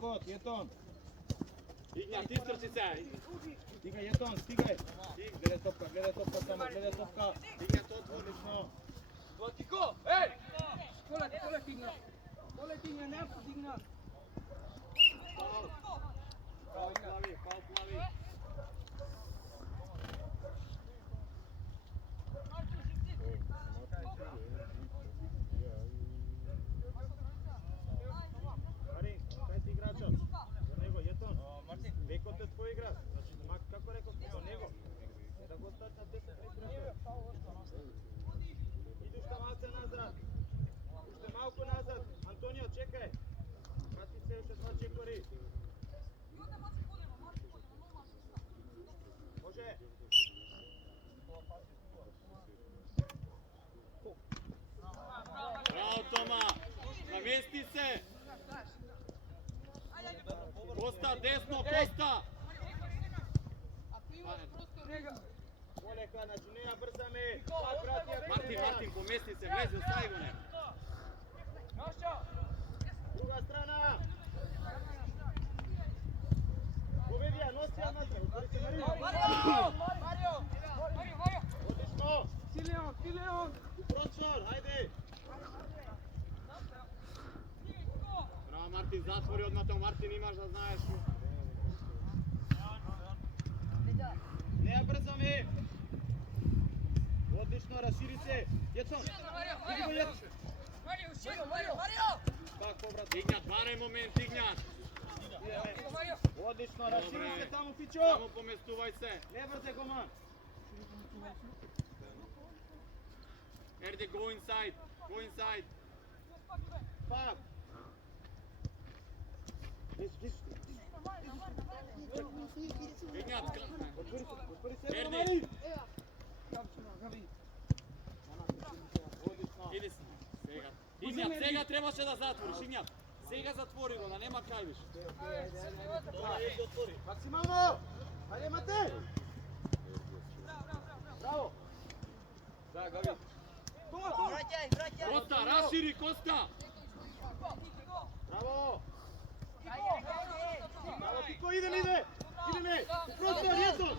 код, Јетон. Игнат, истрчи се. Стигај, Јетон, стигај. Гледај топка само, гледај топка. Игнат, отлично. Готико, еј! Коле Игнат. Коле Игнат, не Игнат. Фаул плави. Мари, кај ти играчот? До него, Јетон. Бекот е твој играч. Значи, како реков, до него. Не да го оставиш на 10 метра. Идеш малце назад. Уште малку назад. Антонио, чекај. Прати се уште 2 чекори. Може. Браво, Тома. Намести се. Коста, десно, Коста. Полека, значи не ја брзаме. Мартин, помести се, влезе, остави го не. Друга страна. Поведи ја, носи ја натре. Отвори се Марио. Одлично. Силеон. Прочор, ајде. Браво, Мартин, затвори одмато. Мартин, имаш да знаеш. Не ја брзаме. Одлично, расшири се. Јетон. Иди го Јетон. Како брат? Игнат, барај момент, Игнат. Одлично, расшири се таму Фичо. Само поместувај се. Не брзе го ман. Ерде, go inside. Пак. Игнат, Отвори се Ерди. Мари. иди си. Сега. Игнат, сега требаше да затвориш, Игнат. Сега затвори го, да нема кај виш. Максимално. Ајде Мате. Браво. Да, Гави. Коста, расшири, Коста. Браво. Браво, Тико, идеме. Простор, Јетон.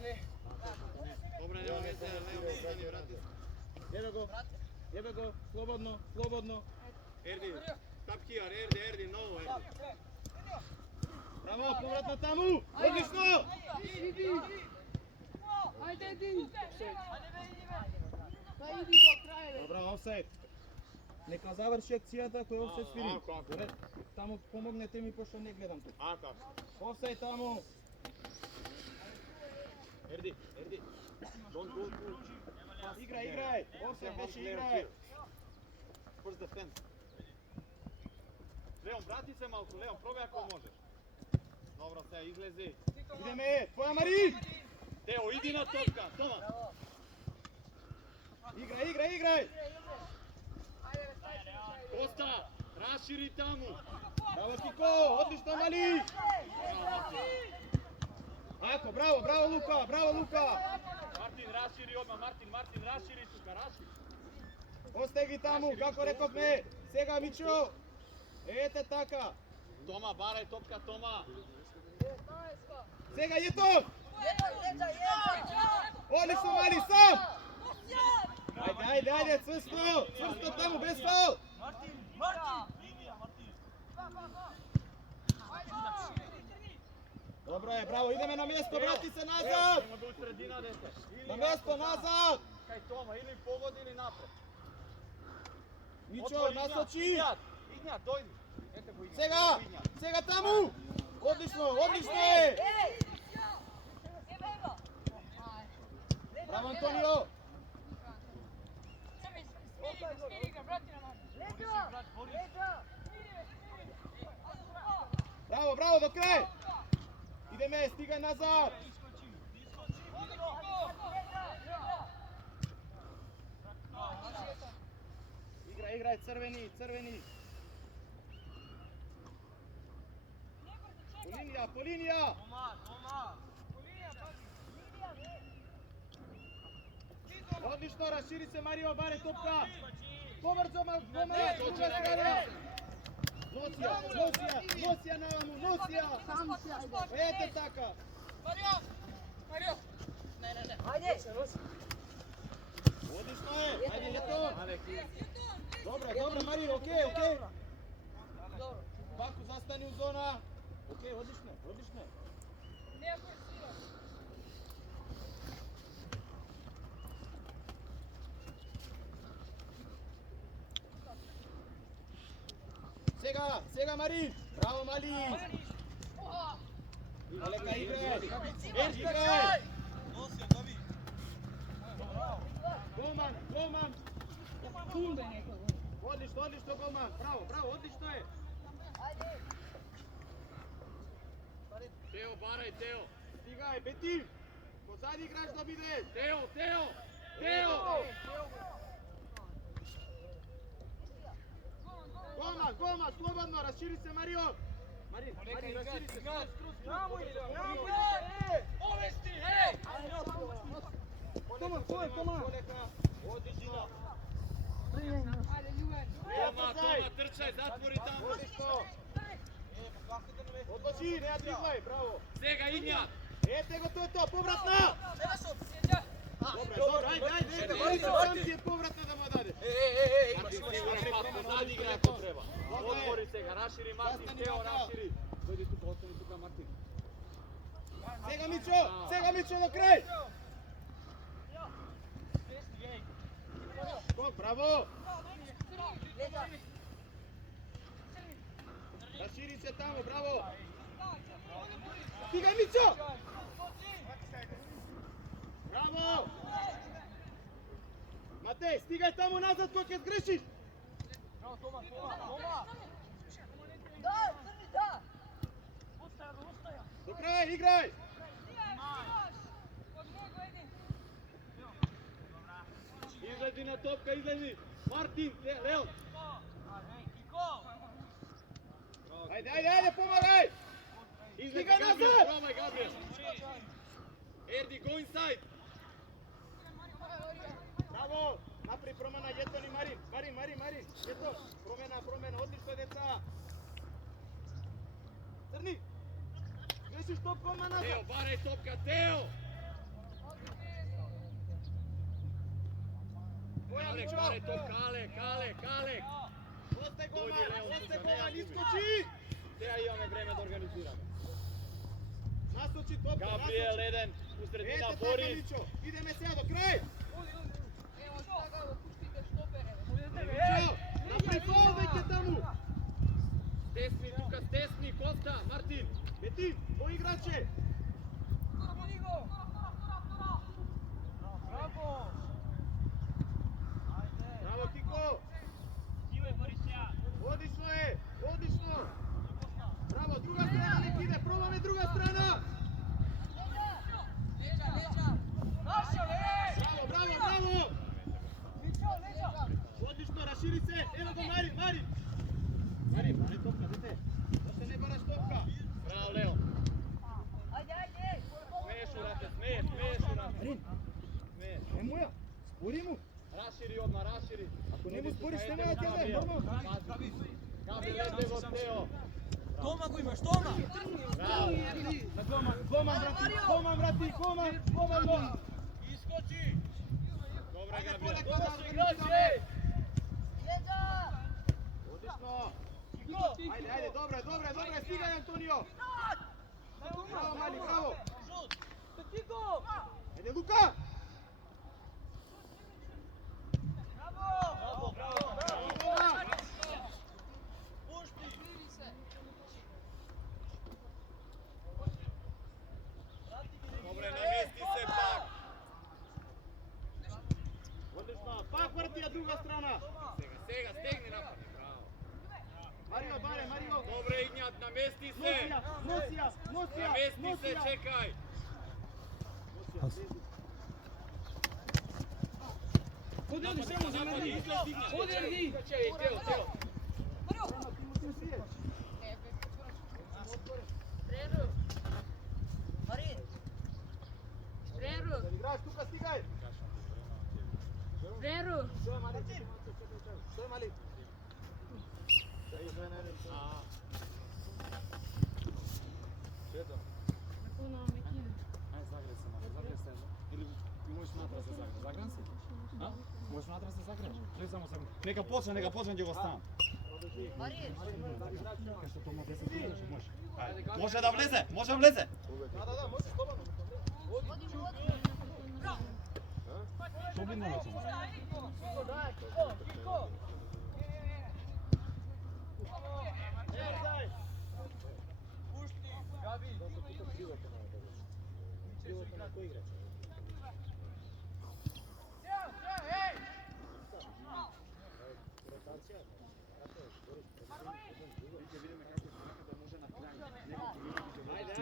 Не. Добре, нема везе, ни врати. Ебе го, слободно. Ерди, tap here, Ерди, ново, Ерди. Браво, повратно таму. Одлично. Ајде. Добра, офсайд. Нека заврши акцијата која офсайд свири. Ако. Таму помогнете ми пошто не гледам тук. Ако. Офсайд таму. Ерди. Don't go. Играј. Офсайд беше играј. First defense. Леон, брати се малку, Леон, пробај ако можеш. Добро, се, излези. Идеме, твоја Мари. Тео, иди на топка, Тома. Играј. Коста, расшири таму. Браво Тико, одлично Мали. Ако, браво Лука. Мартин, расшири одма, Мартин, расшири тука, расшири. Остај ги таму, како рековме. Сега Мичо. Ете така. Тома, барај топка, Тома. Сега Јетон. Одлично Мали, сам. Ајде, цврсто таму, без фаул. Добро е, браво, идеме на место, брати се назад. Нема да у средина, дете. На место, назад. Кај Тома, или погоди, или напред. Мичо, насочи. Игнат, дојди. Ете го Игнат. Сега таму. Одлично е. Браво Антонио. Браво, до крај. Идеме, стигај назад. Играј, црвени. По линија. Одлично, расшири се Марио, баре топка. Побрзо, друга страна. Носија наваму, носија! Ете така! Марио! Ајде! Одлично е! Ајде, ето! Добро, Марио, окей! Баку застани у зона! Окей, одлично е! Сега Марин! Браво, Марин! Лека играј! Голман! Одлично, голман! Браво, одлично е! Тео, барај, Тео! Стигај, Бетин! Позади играш да биде! Тео! Голман, слободно, расшири се Марио! Марин, расшири се, скроз! Тома! Одлично! Тома, трчај, затвори таму! Odloži, ne driblaj, bravo! Сега Иња! Ете го to, povratna! Dobro, ajde, sam ti je povratna da mu dade. Мартин, сигурен пат, позади играј ако треба. Отвори сега, рашири Мартин, Тео, рашири. Дојди тука, остани тука Мартин. Сега Мичо до крај! Браво! Расшири се таму, браво! Стигај Мичо! Браво! Матеј, стигај таму назад кога ќе сгрешиш! До крај, играј! Излези на топка, излези! Мартин, Леон! Ајде, помагај! Стига назад! Пробај, Габриел! Ерди, go inside! Браво! Напри промена, Јетон и Марин! Јетон, промена, одлично деца! Црни! Грешиш топка назад! Тео, барај топка, Тео! Алек, барај топка, Алек! Остай голман, искочи! Сега имаме време да организираме. Насочи топка, Габриел, еден, у средина, Ете така, Борис. Мичо, идеме сега до крај! Напри фол веќе таму! Стесни, тука стесни, Коста, Мартин. Бетин, твој играче! Браво, Кико! Одлично! Браво, друга страна нека иде, пробаме друга страна! Браво! Одлично, расшири се, ево го Марин! Марин топка, дете! Да се не бараш топка! Браво, Лео. Смееш, урате, смееш, урате. Смееш. Е моја, спори му! Рашири одма, рашири. Ако не му спориш, нема да ќе даде, нормално! Габриел, ете го, Тео. Тома го имаш, Тома! Голман, брати, голман! Искочи! Добре, Ајде, Габриел. полека, одлично! Ајде, добре, стигај Антонио! Браво, Мали, браво! Ајде, Лука! Добре, намести се пак. Одлично, пак вртија друга страна! Сега, стегни напад. Браво. Марио, баре, Марио! Добре, Игњат, намести се. Носија! Намести се, чекај. Odredi samo za Напади, mene. излез Игњат. Odredi. Тео. Да играеш тука, стигај! Што е, Мали? Ај, загре се, малко, загре се. Или можеш натра се загре. Загран си? А? Можеш натра се загреш? Тој само се... Нека почне, ќе го ставам. Што тоа може да се загреш, може. Ајде, може да влезе, може да влезе. Да, можеш слободно. Што би нема само?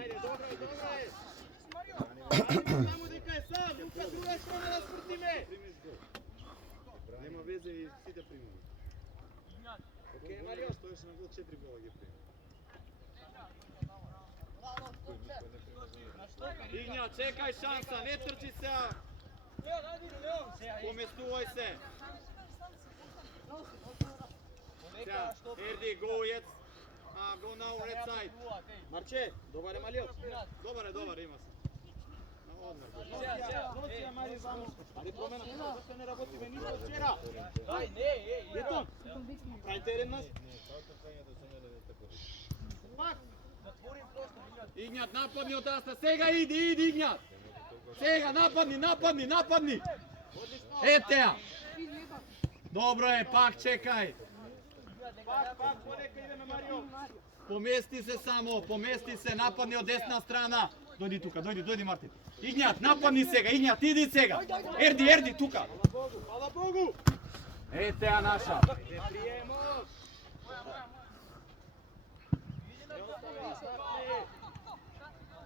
Ajde, dobro je. Znamo дека е сам, Лука, друга страна распртиме. Нема везе и сите примаме. Океј, Марио, стоеш на гол 4 гола ги прими. Игња, чекај шанса, не трчи се. Поместувај се. Сега, Ерди, go yet. Go now, red side. Марче, добар е Малиот. Добар, има се. На одмор. Ноција, Марио, само. Али промена, зашто не работиме ништо вчера? Ето, прајте еден нас. Пак. Игњат, нападни од таста. Сега иди, Игњат. Сега, нападни. Ете ја. Добро е, пак чекај. Пак, понека идеме Марио. Помести се, нападни од десна страна. Дојди тука, дојди Мартин. Игњат, нападни сега, Игњат, иди сега. Ерди, тука. Хвала Богу. Ете ја наша. Не приемов.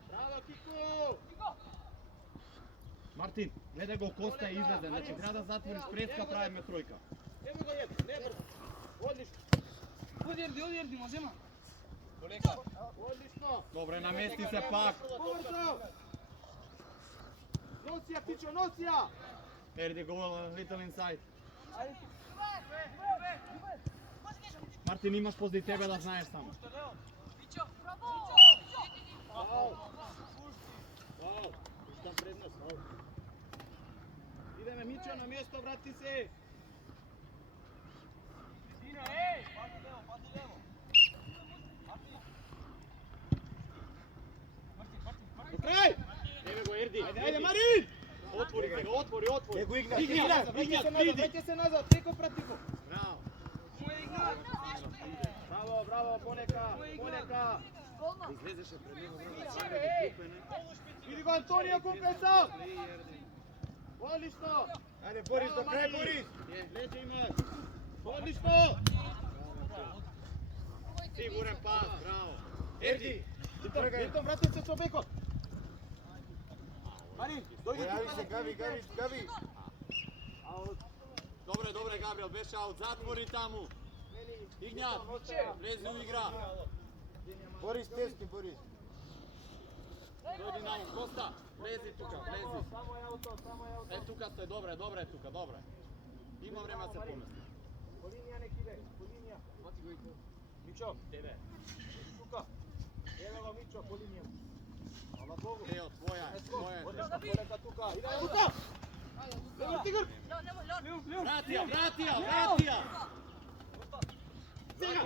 Браво, Кико. Мартин, гледај го Коста и излезе, значи треба да затвориш преска, правиме тројка. Ево го једно, не брзо. Одлично. Оди, можема. Одлично. Добре, намести се пак. Побрзо. Ноција, Пичо, ноција. Ерди го little inside. Мартин, имаш позади тебе да знаеш само. Фаул. Пуштам пред нас, фаул. Идеме, Мичо, на место, врати се. До крај! Еве го Ерди. Ајде, Марин! Отвори. Его Игнат, Игнат, враќај се назад, теко прати го. Браво. Браво, понека. Излезеше пред него, Види го Антонио колко е сам. Одлично. Ајде Борис, до крај Борис. Леđe имаш. Одлично. Сигурен пас, браво. Ерди. Ето, врати се човекот. Марин, дојди Појави тука. се Гави. Добре, Габриел, беше аут. Затвори таму. Игњат, влези у игра. Борис тесни, Борис. Дојди наму, Коста. Влези тука, влези. Е, тука сте, добре е тука, добре. Има време да се помести. По линија не киде, по линија. Мичо, тебе. Тука. Ево го Мичо, по линија. Хвала Богу. Тео, твоја е. Одлично, понека тука. Иде тука. Леон Тигр. Вратија. Сега.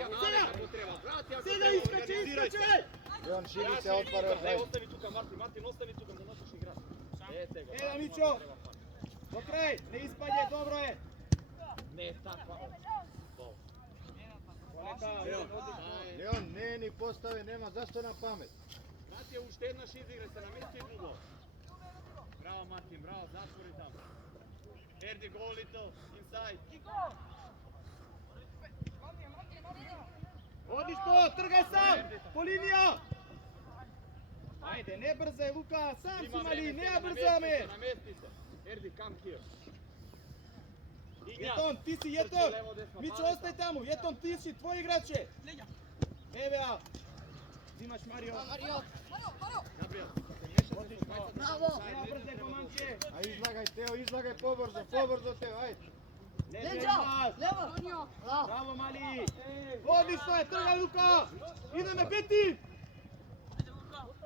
Вратија, Сега искаче. Леон шири се, отвара. Не, остани тука, Мартин, остани тука, да носиш игра. Ете го. Ево Мичо. До крај, не испаѓај, добро е. Не, таква. Леон, не ни постави, нема зашто на памет. Вратија, уште еднаш изигра се, намести и друго. Браво, Мартин, браво, затвори таму. Ерди, go little, inside. Одлично, тргај сам. По линија. Ајде, не брзај, Лука, сам си мали, не ја брзаме. Намести се. Ерди, come here. Јетон, ти си Јетон. Мичо, остај таму. Јетон, ти си твој играче. Еве ја. Взимаш Марио. Габриел, Браво. Не ја брзај, поманче. А излагај Тео, излагај побрзо Тео, ајде. Не дрмаш. Браво, мали. Одлично е, тргај Лука. Идеме, Бети.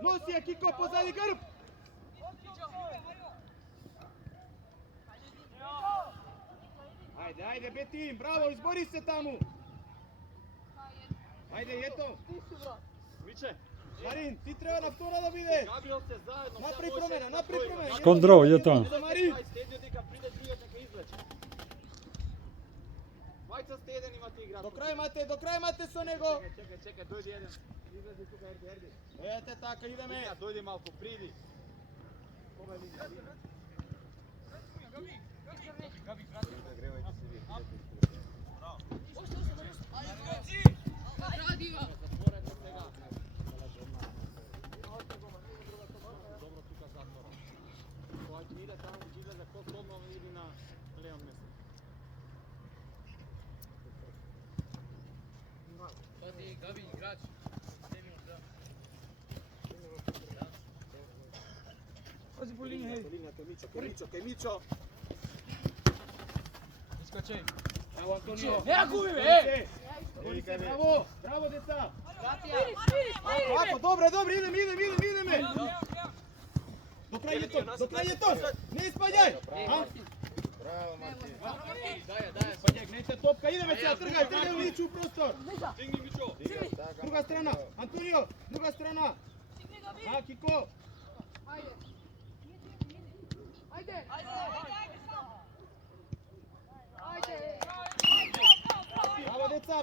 Носи ја Кико позади грб. Ајде, ајде, Бети, браво, избори се таму. Ајде, ето. Миче, Марин, ти треба на втора да бидеш. Габриел се заедно. Направи промена, направи промена. Скондрол, е тоа. За Марин. Стедио дека приде другиот нека извлече. Мајца сте еден имате играч. До крај мате со него. Чекај, дојди еден. Излези тука, ерди. Ете така, идеме. Ја, дојди малку, приди. Кога е линија? Затворете сега. Добро тука затвора. Кога ќе иде таму, ќе излезе ко слобно или на левом место. Gabi, igrač. Pazi po liniji, hej. Кај Мичо. Iskačej. Браво, Антонио. Не ја губи, бе! Браво, браво, деца. Вако, добре, идеме. До крај е тоа. Не испаѓај. Браво, Мартин. Спаѓајте топка, идеме сега, тргај Мичо у простор. Стигни, Мичо. Друга страна, Антонио, друга страна. А, Кико.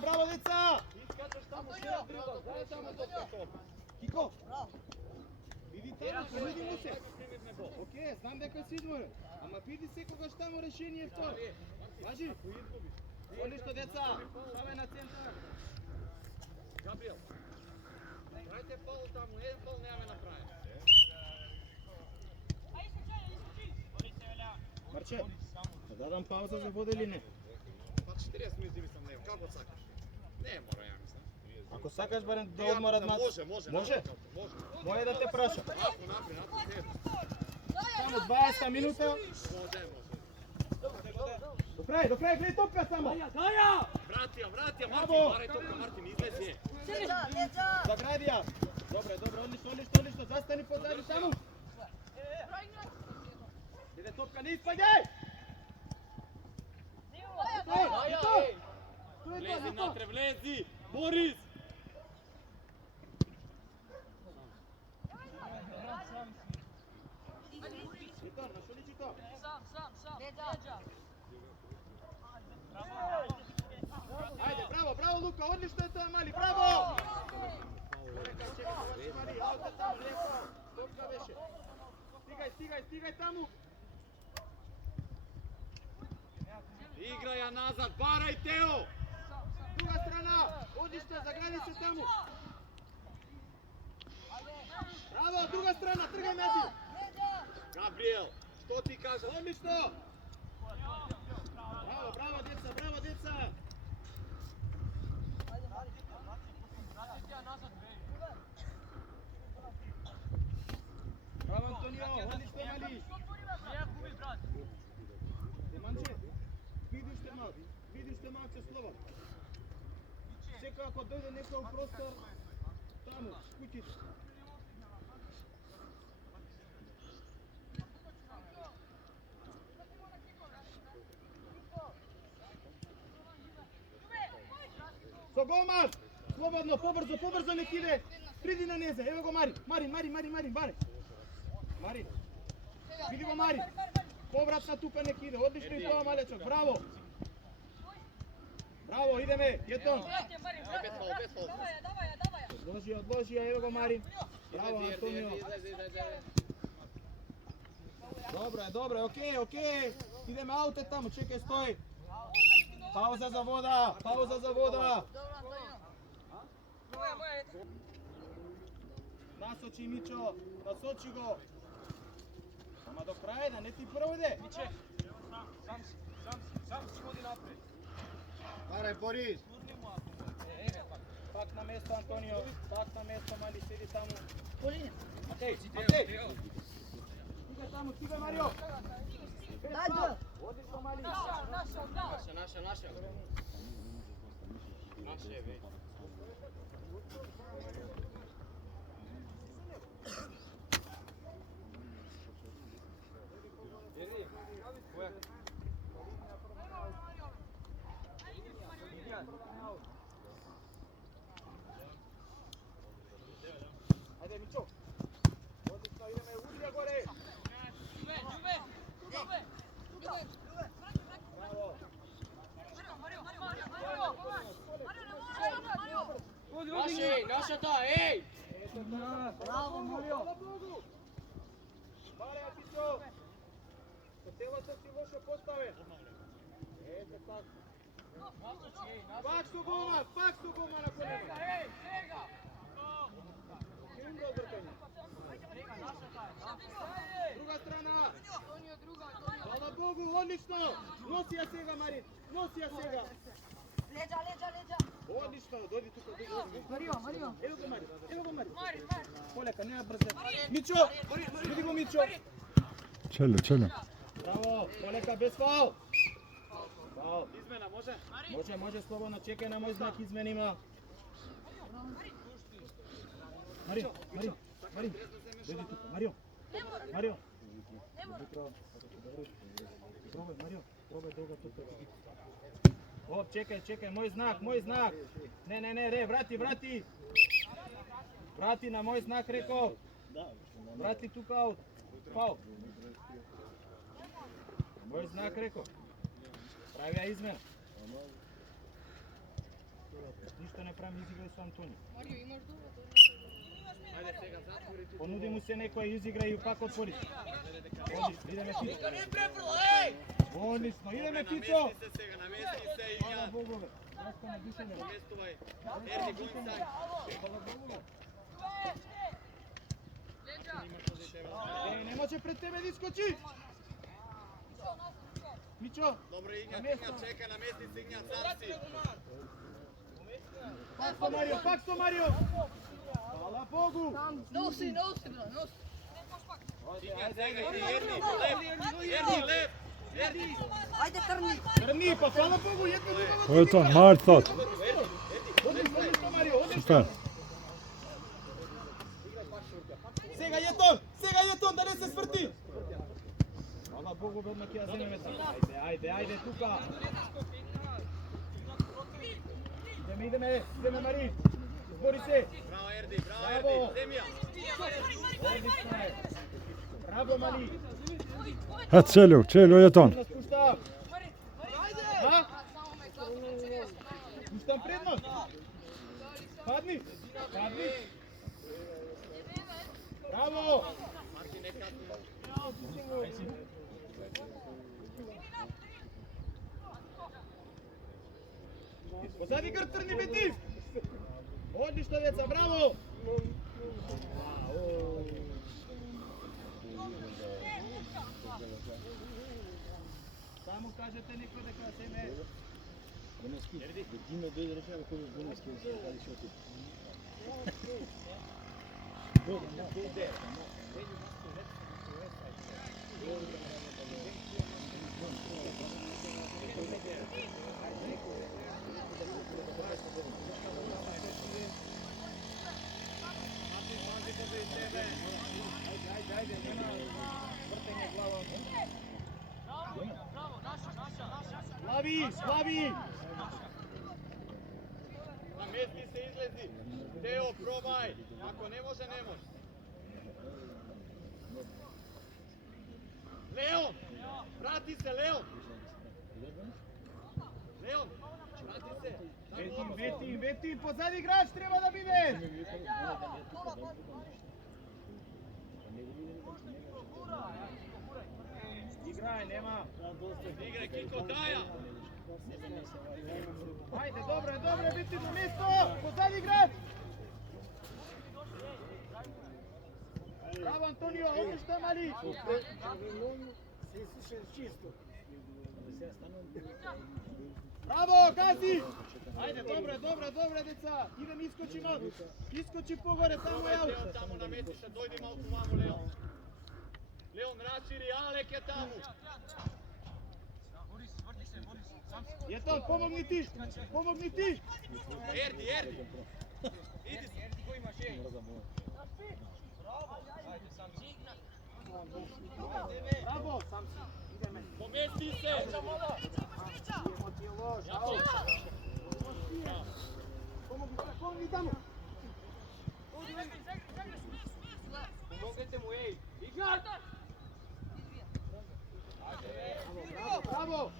Браво, деца. Искачаш таму, сега дрибал. Зај таму топката. Кико. Види таму, помиди му се. Океј, знам дека си изморен. Ама види секогаш таму решение тоа. Важи. Одишто, деца. Ставај на центар. Габриел. Прајте фаул таму, еден фаул немаме направен. Марче, да дадам пауза за вода или не? Па 40 минути би сам него, како сакаш? Не мора, ја мислам. Ако сакаш барем да одморат мат. Може. Може? Моје да те прашам. Ако напред. Само 20 минута. Може. До крај, гледај топка само. Вратија, Мартин, Браво! барај топка, Мартин, излези. Загради ја. Добре, одлично. Застани позади само. Иде топка, не испаѓај. Влези натре, влези! Борис! Ајде, браво, Лука, одлично е тоа, мали, браво! Стигај таму! Играј ја назад, барај Тео! Друга страна, одлично, загради се таму! Браво, друга страна, тргај назад! Габриел, што ти кажа? Одлично! Браво, деца! Браво, Антонио, одлично, мали! Деманче, видиш те малце слова. Секој ако дојде некој у простор, таму, куќите. Со голман! Слободно, побрзо нек иде. Приди на незе, еве го Марин, баре. Марин. Види го Марин. Повратна тука нек иде, одлично и тоа малечок, браво. Браво, идеме, Јетон. Одложи ја, еве го Марин. Браво, Антонио. Добре, окей. Идеме ауте таму, чекај, стои. Пауза за вода. Насочи Мичо, насочи го. Ама до крај да не ти проведе. Миче, сам си ходи напред. Барај, Борис. Пак на место Антонио, пак на место Мали, седи таму. Матеј. Тука таму, стига Марио. Odlično Mali. Naša. Naše, već. Ajde, Mićo. Odlično, ideme, udrija gore. Bravo. Naša ta, ej! Bravo, Mario. Hvala Bogu! Bare, Atićo! Телото си лошо поставен. Ете така. Пак су гома на колена. Сега! Ким го обркање? Друга страна. Хвала Богу, одлично. Носи ја сега, Марин. Носи ја сега. Леđa. Одлично, дојди тука, дојди. Марио. Ево го, Марин. Полека, нема брзина. Мичо, види го Мичо. Чело. Браво, полека без фаул. Фаул. Измена може? Може, слободно, чекај на мој знак, измена има. Марио, дојди тука, Марио. Пробај друга тука. Оп, чекај, мој знак. Не, ре, врати. Врати на мој знак, реков. Врати тука, аут. Фаул. Мој знак, реков. Прави ја измена. Ништо не правим, изиграј со Антонио. Понуди му се некој, изиграј и пак отвори. Идеме Тичо. Одлично, идеме Тичо. Намести се и Хвала Богове. Раска на дишење. Наместувај. Ерди го инсайд. Хвала Богове. Не може пред тебе да искочи. Мичо. Добро Игња, чека, намести се Игња, царци. Пак со Марио. Хвала Богу. Носи. Игња, сега, Ерди, лев. Ajde, Trni. Трни, па хвала Богу, едно друго. Ovo je to, Martot. Одлично, Марио, одлично. Super. Сега е тон, да не се сврти. Хвала Богу, веднак ја земеме така. Ајде, тука. Идеме, Мари. Збори се. Браво Ерди, земја. Одлично е. Браво, Мали. Čelo je to. Спуштам. А? Спуштам предност. Падни. Браво. Позади грб Трни, бети. Одлично, деца, браво. Само кажете некој дека семе. Ајде, нема вртење глава. Слави! Намести се, излези. Тео, пробај. Ако не може, не може. Леон! Врати се, Леон! Врати се. Вети, позади играч треба да биде. Играј, нема. Играј, Кико, даја. Ајде, добре, бити на место. Позади играч. Браво, Антонио, одлично, Мали. Браво, гази. Ајде, добре, деца. Идем, искочи погоре, само ја. Леон таму намести се, дојди малку ваму, Леон. Леон рашири, Алек е таму. Jetón, pomogni ti! Pomogni ti! Erdi, Erdi! Idi se! Erdi ko imaš jej. Bravo! Sam si. Ideme. Pomesti se! Idemo ti loš. Jako! Pomogni tamo! Pomogete mu jej. Ignat! Bravo!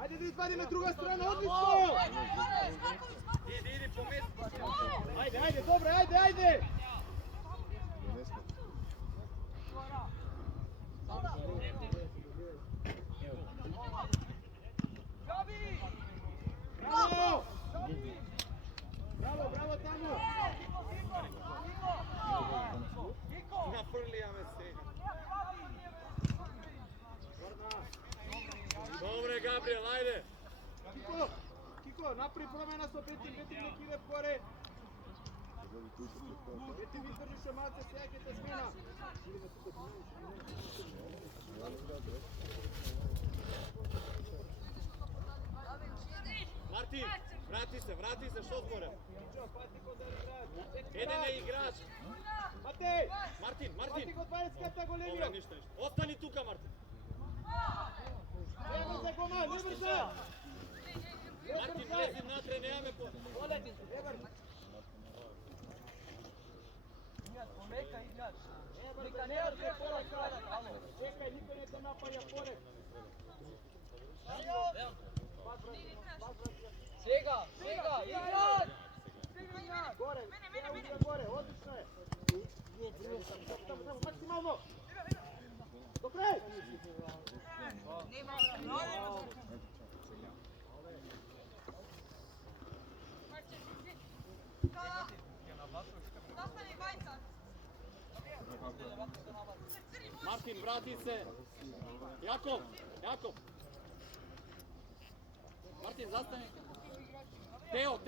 Ajde da izvadime druga strana, odlično! Idi, pomesti! Ajde, dobro, ajde! Bravo! Bravo tamo! Naprlija me se! Dobre, Gabriel, ajde! Kiko, napravi promena sa Betim nek ide gore. Betim izdrži še malce, sjakite smena. Martin, vrati se, što zbore? Ede ne igrač! Matej! Martin! Matej kod 20 kata go Dobre, legio. ništa. Ostani tuka, Martin! Ne brzo, Goma, ne brzo! Martin, lezi natre, nema me po... Neka Ignat. Neka ne odre pola strana. Čekaj, niko ne te napaja pored. Sega, Ignat! Gore, gore, odlično je. Tamo, maksimalno. Do kraj! Martin, vrati se! Jakov! Martin, zastani! Teo,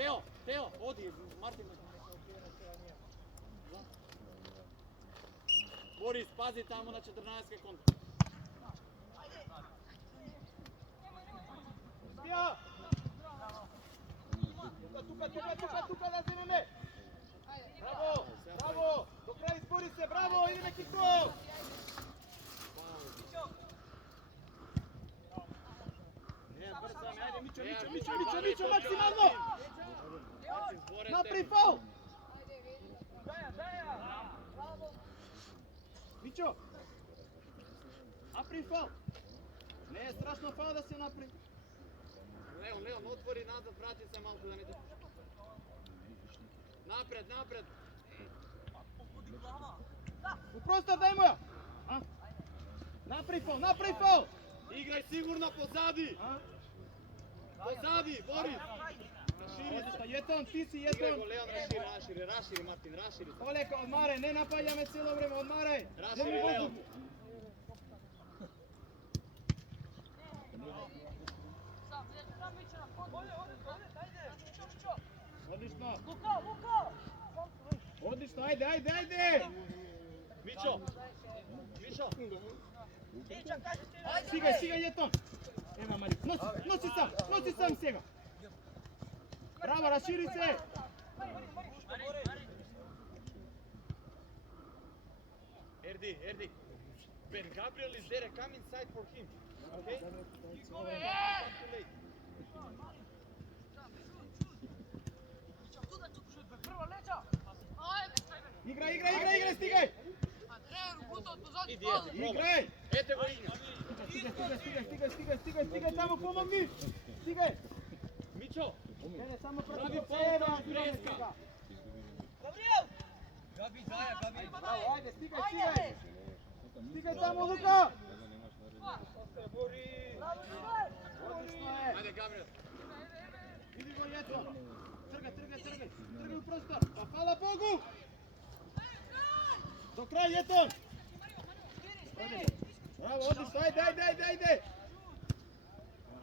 odi, Martin! Boris, pazi tamo na 14. kontra. Stija! Tuka, lazime me! Bravo! Do kraja izbori se, bravo! Ideme Kiko! Mićo, maksimalno! Napravi faul! Mićo! Napravi faul! Ne je strašno faul da se napravi. Leon, otvori nazad, vrati se malo da ne te... Napred! U prostor daj moja! Napravi faul! Igraj sigurno pozadi! Pozadi, Boris! Raširi se! Jeton, ti si Igraj Jeton! go, Leon, raširi, Martin, raširi se! Oleka, odmaraj, ne napalja me cijelo vreme, odmaraj! Raširi, Leon! Odlično, ajde! Mićo! Stigaj, Jeton! Evo Mariju, nosi sam sjega! Bravo, raširi se! Erdi! When Gabriel is there, come inside for him, okay? Igraj, stigaj! Idi, probaj! Igraj! Ete go igra! Stigaj, tamo pomogni! Stigaj! Mićo! Ne, samo Pravi protiv faul, sebe, pravi preska. Gabi! Bravo, ajde, stigaj! Stigaj tamo, Luka! Odlično je! Ajde, Gabriel! Vidi go, Jeton! Trgaj u prostor! Pa hvala Bogu! Do kraja, Jeton! Bravo, odlično, ajde!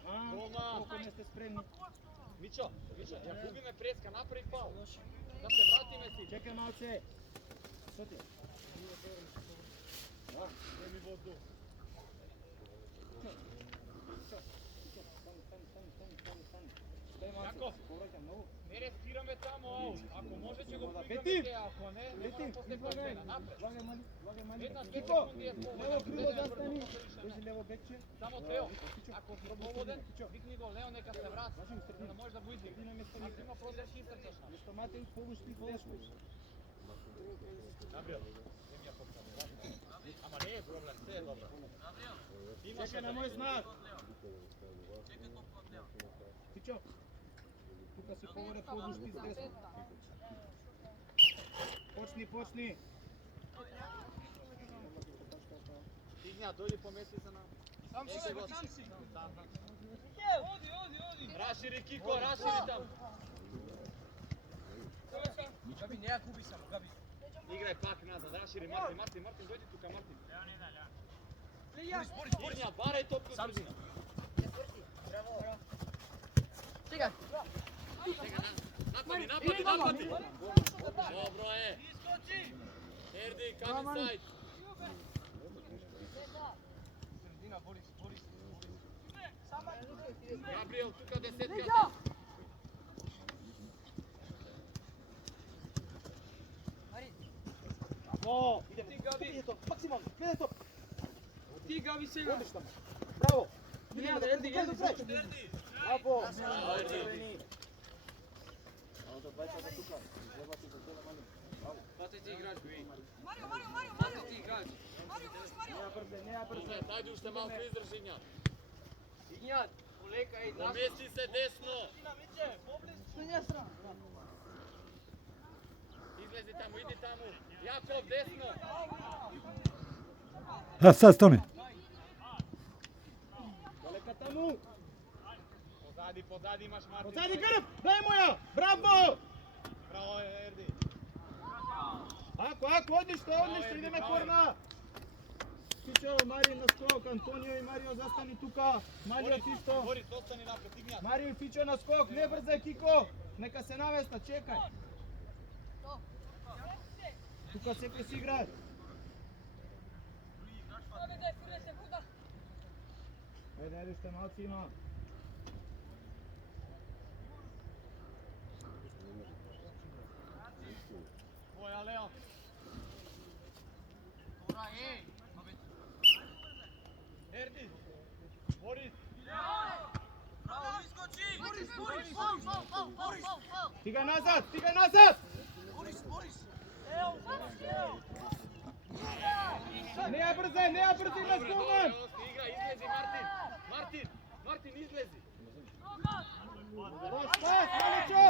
Aha, koliko neste spremni. Mićo, ja gubi me preska, napravi faul. Da se vrati me si. Čekaj malce. Što ti? Јаков, не рескираме таму аут. Ако може ќе го Пети. пригаме, ако не, не мора после промена. Напред. Една две секунди е слободен. Лево крило застани. Тези лево бекче. Само Тео, ако си слободен, викни го Лео, нека се врати, за да може да го издигне. Ако има прозор, ќе изтрчаш на. Место Матеј полушти деско. Габриел, земја топка. Ама не е проблем, се е добро. Чекај на мој знак. Пичо. Тука се поворе полушти с десно. Почни. Игња, дојди помеси се на... Сам си Еге го. си. Там. Оди. Рашири, Кико, рашири там. Габи, не ја губи само, Габи. Играј пак назад, рашири, Мартин, дојди тука, Мартин. Борис. Игња, барај топку Сам си. Стига. Напади. Добро е. Ерди, come inside. Средина, Борис. Габриел, тука десетка. О, Ти, Габи. максимално. Гледај топ. Ти, Габи, сега. Браво. Не, да, Ерди. Браво. Пати ти играч, бе. Марио. Пати ти играч. Не ја брзе. Ајде уште малку издржи Игња. Игњат, полека, ей, нас. Помести се десно. Излези таму, иди таму. Јаков, десно. Sad stani. Далека таму. Позади имаш Мартин. Позади грб. Дај моја. Браво. Браво, Ерди. Ако, одлично, идеме корна. Пичо, Марио на скок, Антонио и Марио застани тука. Марио тисто. Борис, остани напред, Игња. Марио и Пичо на скок, не брзај Кико. Нека се навеста, чекај. Тука секој си играе. Ајде, уште малци има. Твоја, Лео. Ерди. Борис. Стигај назад! Не ја брзај на голман! Игра, излези Мартин, излези. Лош пас, Маличо!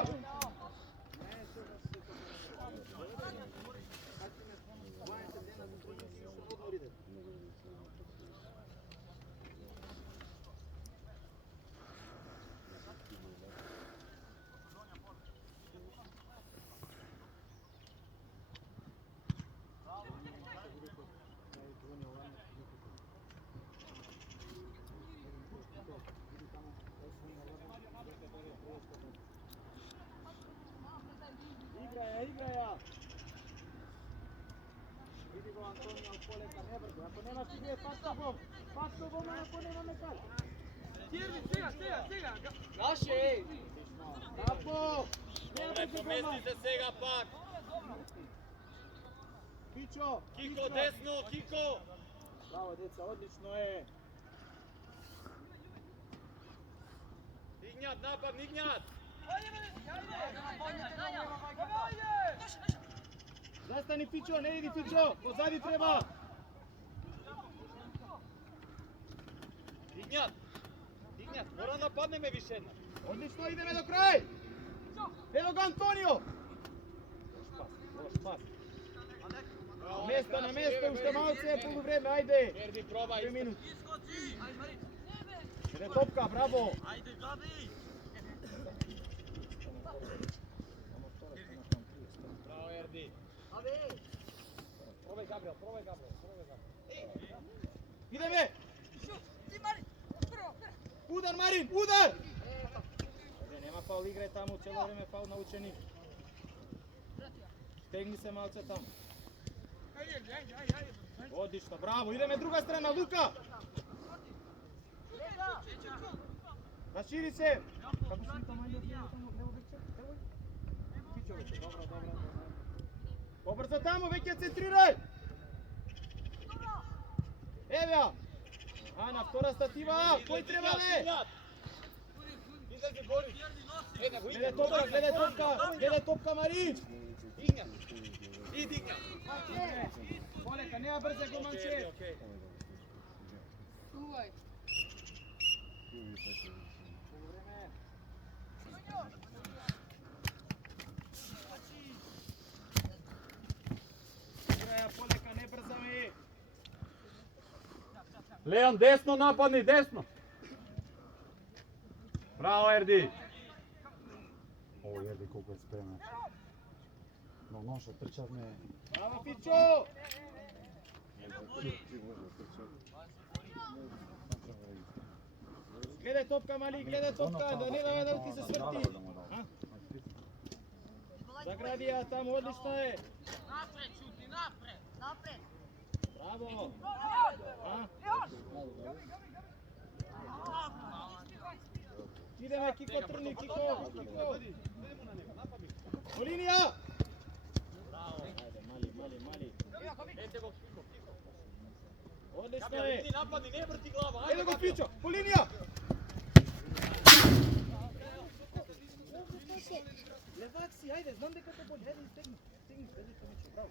Играја! Види го Антонио од полека, не брзо. Ако нема си вие, пак тобом, ако нема мекар. Сега. Наше, ей. Капо! Добре, помести се сега пак. Пичо! Кико, десно, Кико. Браво, деца, одлично е. Игњат, напад, Игњат. Застани Пичо, не иди Пичо, позади треба. Игњат, мора нападнеме више една. Одлично, идеме до крај. Ето го Антонио. Лош пас. На место, уште малце е полувреме, ајде. Ерди, пробај. 3 минути. Еде топка, браво. Браво, Ерди. Пробај Габриел. Идеме. Удар, Марин, удар! Нема фаул, играј таму, цело време фаул на ученик. Стегни се малце таму. Одлично, браво, идеме друга страна, Лука! Raširi se! Kako si tamo ajde levo večer? Fićo večer, dobro. Pobrzo tamo, već centriraj! Evo ja! Ana, vtora stativa, koji treba le? Izlazi Boris. Gledaj topka Marić! Dignja. I dignja. Koleka, nema brze golmanče! Čuvaj. Igraja Poleka, ne brza mi! Leon, desno napadni, desno. Bravo, Erdi. O, Erdi, koliko je spreman. No, noša, trčat me. Bravo, Fićo! Gledaj topka, Mali, gledaj topka, da ne da ti se svrti. Zagradija tamo, odlično je. Napred, šuti, napred. Napred. Bravo. Ideme, Kiko, trni, Kiko. Olinija! Ajde, Mali. Odlično je. Napadni, ne vrti glava. Ajde go, Fićo, Olinija! Levak si, ajde, znam дека te boli, ajde, stegni, Fićo, bravo.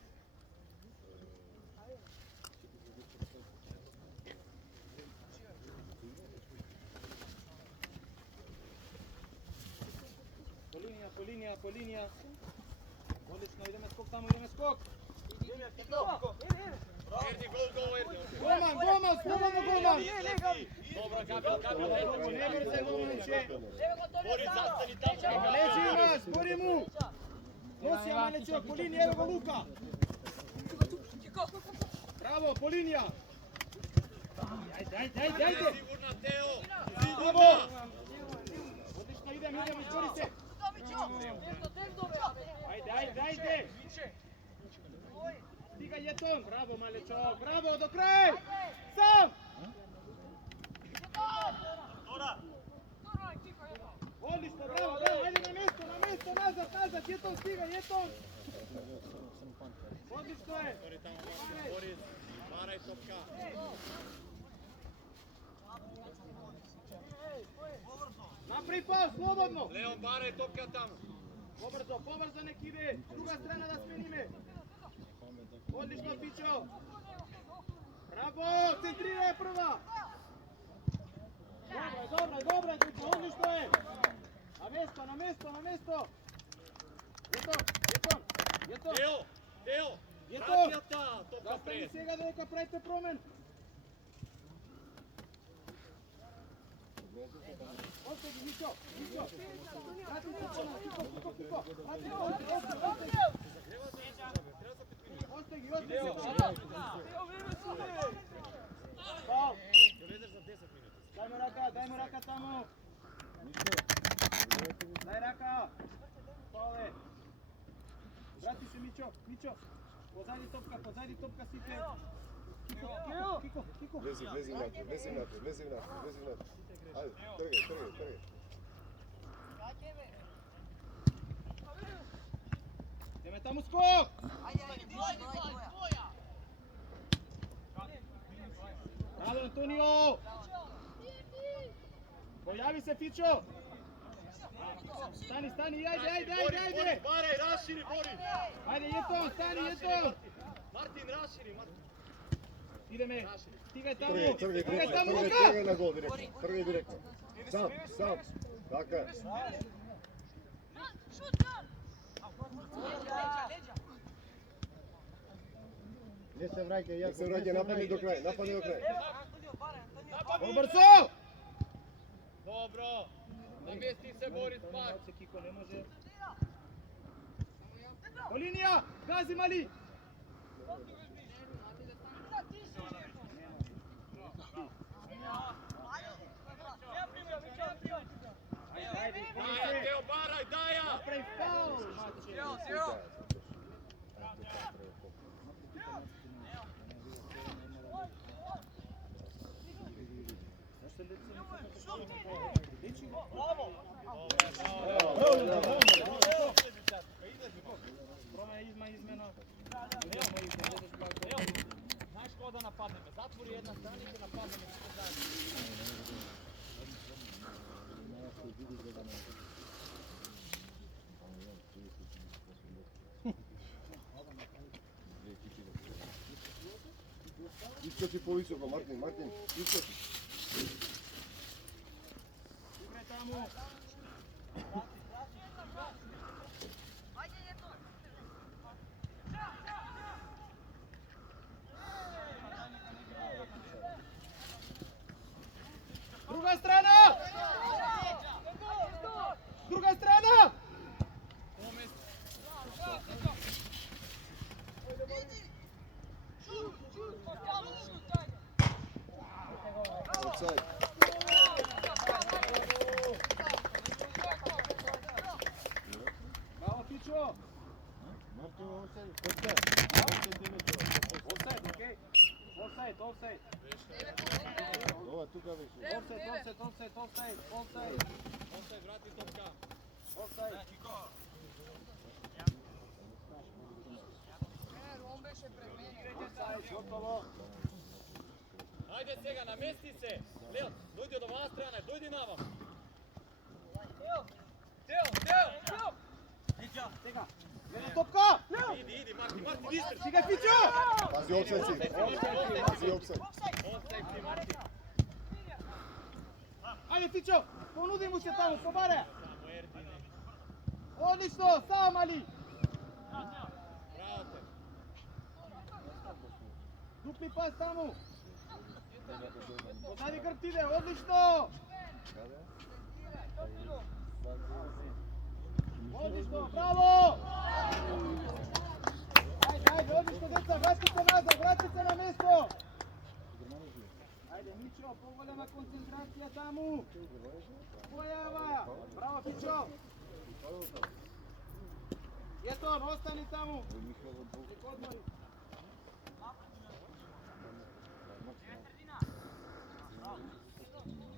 Polinija. Odlično, ideme skok tamo, skok. Erdi, gol, Erdi. Golman, slobodno golman. Dobro, Gabriel. Ne brze golmanče. Boris, zastani tamo. Leđi imaš, bori mu. Nosi je Malečo, Polinija, evo ga Luka. Bravo, Polinija. Ajde. Sigurna, Teo. Bravo. Odlično, idemo, izbori se. Ajde. Stiga Jeton, bravo Malečo, bravo, do kraja. Sam. Odlično, bravo, ajde na mesto, nazad, Jeton, stiga, Jeton. Odlično je. Boris, varaj topka. Napravi pas, slobodno. Leon, varaj topka tamo. Pobrzo nek ide, druga strana da smenime. Odlično, Fićo. Bravo, centrira je prva. Dobro je, Fićo, odlično je. Na mesto. Jeton. Teo. Jeton. Ratijata, topka Zastani pred. сега da neka pravite promen. Ostegi, Fićo. Vrati se tamo, Kiko. Ostegi. Faul. Dajmo raka tamo. Daj raka. Faul je. Vrati se, Mićo. Pozadi topka, Site. Kiko. Lezi naprijed. Ajde, trgaj. Ideme tamo skok! Bravo, Antonio! Pojavi se, Fićo! Stani, ajde! Varaj, raširi, Boris. Ajde, Jeton, stani, Jeton! Martin, raširi. Ideme, stigaj tamo! Trgaj na gol direktno. Sam. Tako je. Gdje se vraća, Napadni do kraja. Brzo! Dobro. Namesti se, Boris, pak. Kiko ne može. Olinija, gazi Mali! Ajde, Daja, Teo, baraj, Daja. napravi faul! Zašto нападнеме. Затвори една страна и ќе нападнеме сите заедно. Искочи повисоко, Мартин, искочи. Играј таму. Друга страна! Друга страна! Офсайд. Браво, Пичо! Мартин, офсайд. Офсайд, окей? Офсайд. Ова тука беше. Офсайд. Офсајд, врати топка. Офсайд. Офсайд, готово. Ајде сега, намести се. Леон, дојди од оваа страна, дојди навам. Тео! Сега, гледа топка! Иди, Марти, истр. Сега, Пичо! Пази офсайд си. Пази офсайд. Офсајд си, Марти. Ајде, Пичо! Понуди му се таму, побаре! Само Ердине. Одлично, сам Али! Браво те. Дупли пас таму! Позади грб иде, одлично! Одлично, браво! Ајде, одлично, деца, вратите назад, вратите на место! Ајде, Мичо, поголема концентрација таму! Појава! Браво, Пичо! Јетон, остани таму! Нека одмори.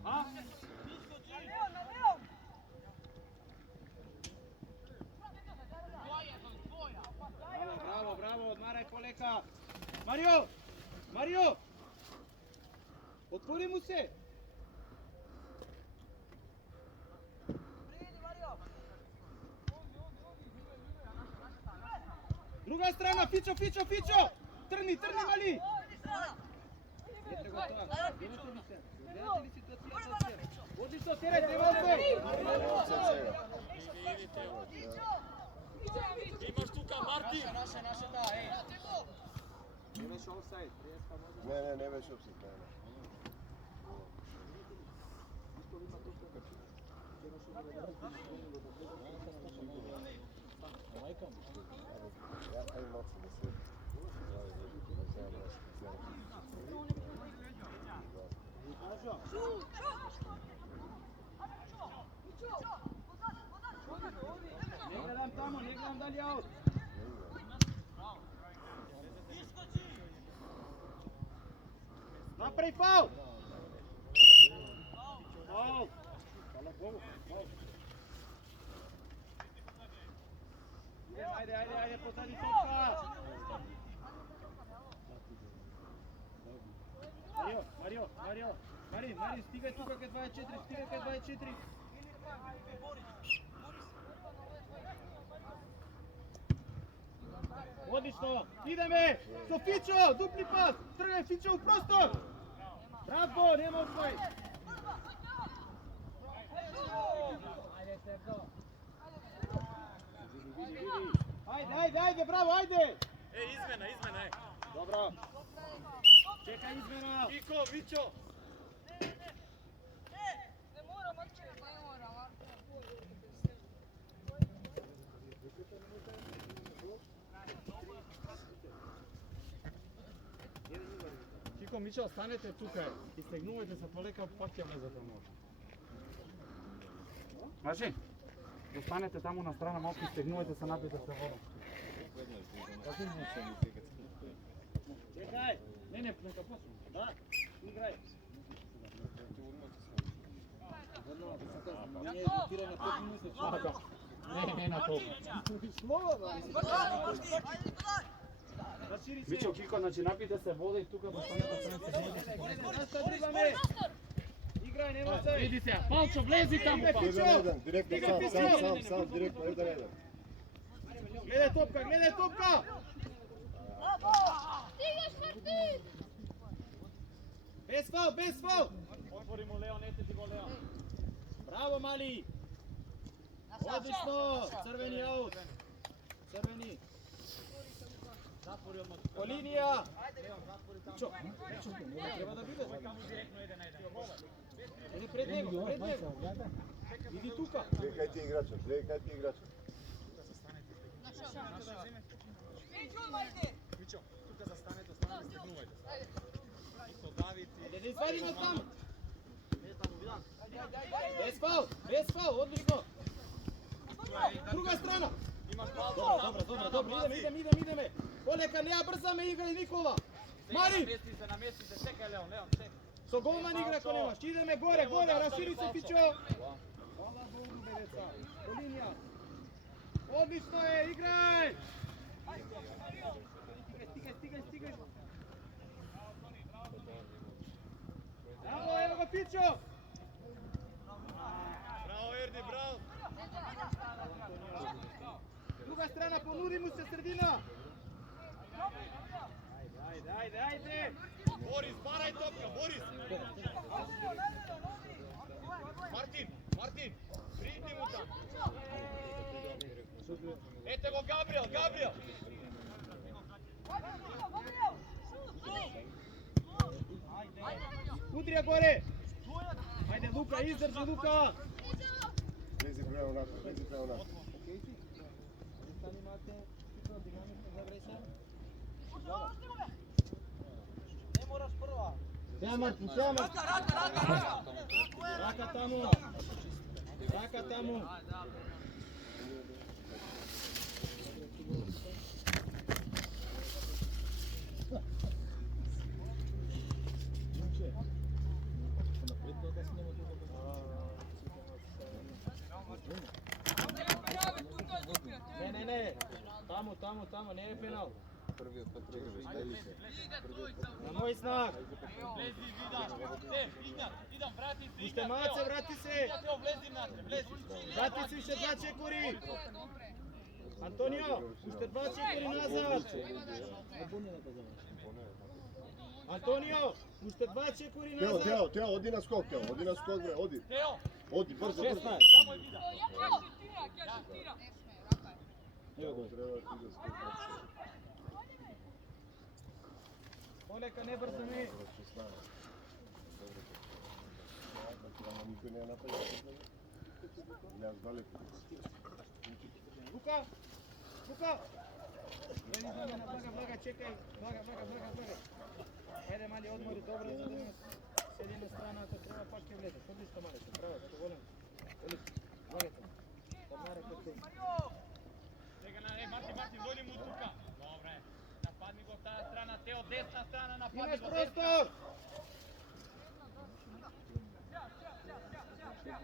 А? Браво, одмарај полека. Марио! Отвори му се. Друга страна, Фичо! Трни, мали! Ете го тоа. Гледате ли се? Гледате ли ситуацијата? Одлично, терет, нема се! Офсайд сега. Имаш тука, Марти. Не беше офсайд. Не беше офсайд. Ај малце да се. Не гледам таму, не гледам дали аут. Направи фаул! Фаул! Фала Богу, фаул. Ајде, позади топка! Марио! Мари, стигај тука кај 24, Одлично! Идеме! Со Фичо! Дупли пас! Тргај Фичо у простор! Браво! Нема офсайд! Ајде, браво, ајде! Измена, Добро! Чека измена! Кико, Мичо! Кико, Мичо, станете тука и стегнувате се полека, пак ќе влезете може. Значи, останете таму на страна, малку стегнувате се напред се вода. Чекај! Не, нека почнем. Да, играј. Не е ротира на 5 минути. Не на толку. Слова, бе. Расшири се. Мичо, Кико, значи напите се вода и тука застанете Зашто дрибаме? Играј, нема се. Иди се, Палчо, влези таму, Палчо. 1-1, директно сам, директно 1-1. Гледај топка, гледај топка. Без фал, без фал. Отвори му Леон, ете ти го Леон. Браво, Мали. Одлично. Црвени аут. Црвени. Затвори одмah. По линија. Чо? Треба да биде. Иди пред него, пред него. Иди тука. Гледај кај ти е играчот, гледај кај ти е играчот. Мичо, тука застанете, останете, стегнувајте се. Ито Давид и... Да не извади на таму. Без фал, одлично. Друга страна. Имаш пал, Добро, идеме. Полека, не ја брзаме, играј Никола. Мари, Намести се, чекај Леон, чекај. со голман игра ако немаш. Идеме горе, расшири се Пичо. Хвала Богу, бе деца. По линија. Одлично е, играј. Стигај. Браво, ево го Пичо. Браво, Ерди, браво! Друга страна, понуди му се средина. Ајде. Борис, барај топка, Борис! Мартин, приди му там! Ете го Габриел! Удри ја горе. Ајде Лука, издржи Лука. Влези према напред. Рака таму. Не. Таму, не е пенал. На мој знак. Влези, идам, врати се. Уште малце, врати се. Влези натре, влези. Врати се уште 2 чекори. Антонио, уште 2 чекори назад. Антонио, уште 2 чекори назад. Тео, оди на скок, бре, оди. Тео, Оди, брзо. само вида. Полека, не брзаме. Никој не е направил. Ляз далеко. Лука! Блага, чекај. Блага. Ајде, Мали, одмори, добро, за да не седи на страна, ако треба, пак ќе влезеш. Одлично, Мали, браво, што голем. Одлично, благате. Тамаре, кај те. Мартин, дојди му тука. Добре. Нападни го таа страна, Тео, десна страна, нападни Имаш го. простор!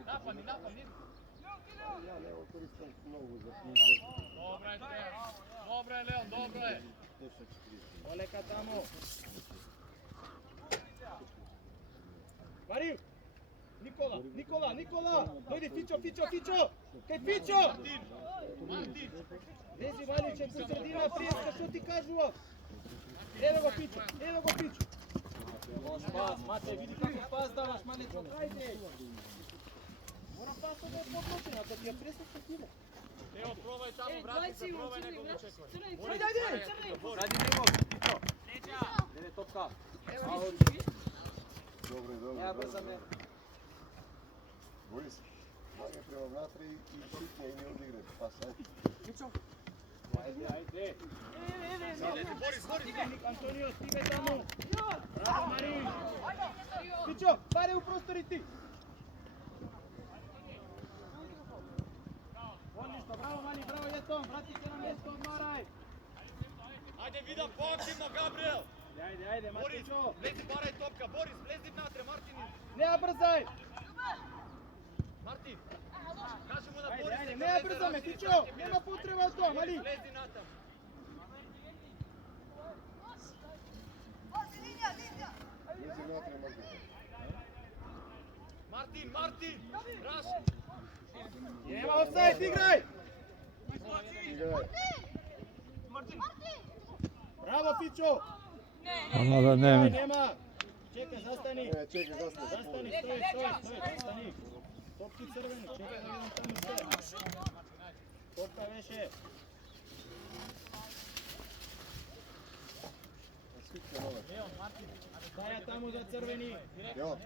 Нападни. Ја не го користам многу за Добре, Леон, добре. Олека таму. Марију! Никола! Дојди Фичо! Кај Фичо! Мартин. Лези Валиче, по средина, пријеска, што ти кажував? Ево го Фичо! Лош пас, Мате, види како пас даваш, Малечко, хајде! Мора пасот да подносина, да ти ја пресече тиме. Тео, пробај таму, врати се, пробај него го чекај. Ради него, Фичо! Дене топка. Добре. Ја брзаме. Борис, мање према внатре и шутне и не одигре. Пас, ајде. Фичо! Ајде! Борис. Антонио, стига таму! Браво, Мари! Фичо, баре у простори ти! Одлично, браво, Мали, браво, Јетон! Врати се на место, одмарај! Ајде, видам поактивно, Габриел. Ајде, Борис, Матичо! влези, барај топка. Борис, влези внатре, Мартин. Не ја брзај! Мартин, кажи му на Борис. Ајде, не ја брзаме, Фичо! Нема потреба од тоа, Мали! Влези натам. Martin, Martin! Raš! Нема офсайд, играј! Играј. Браво, Фичо! Ама да Нема, не. нема! Чекај, застани! Чекай, застани. Застани, стој, застани! Топки црвени, чекај да видам таму што е. Топка беше. Свитка нова. Стаја таму за црвени. Јо.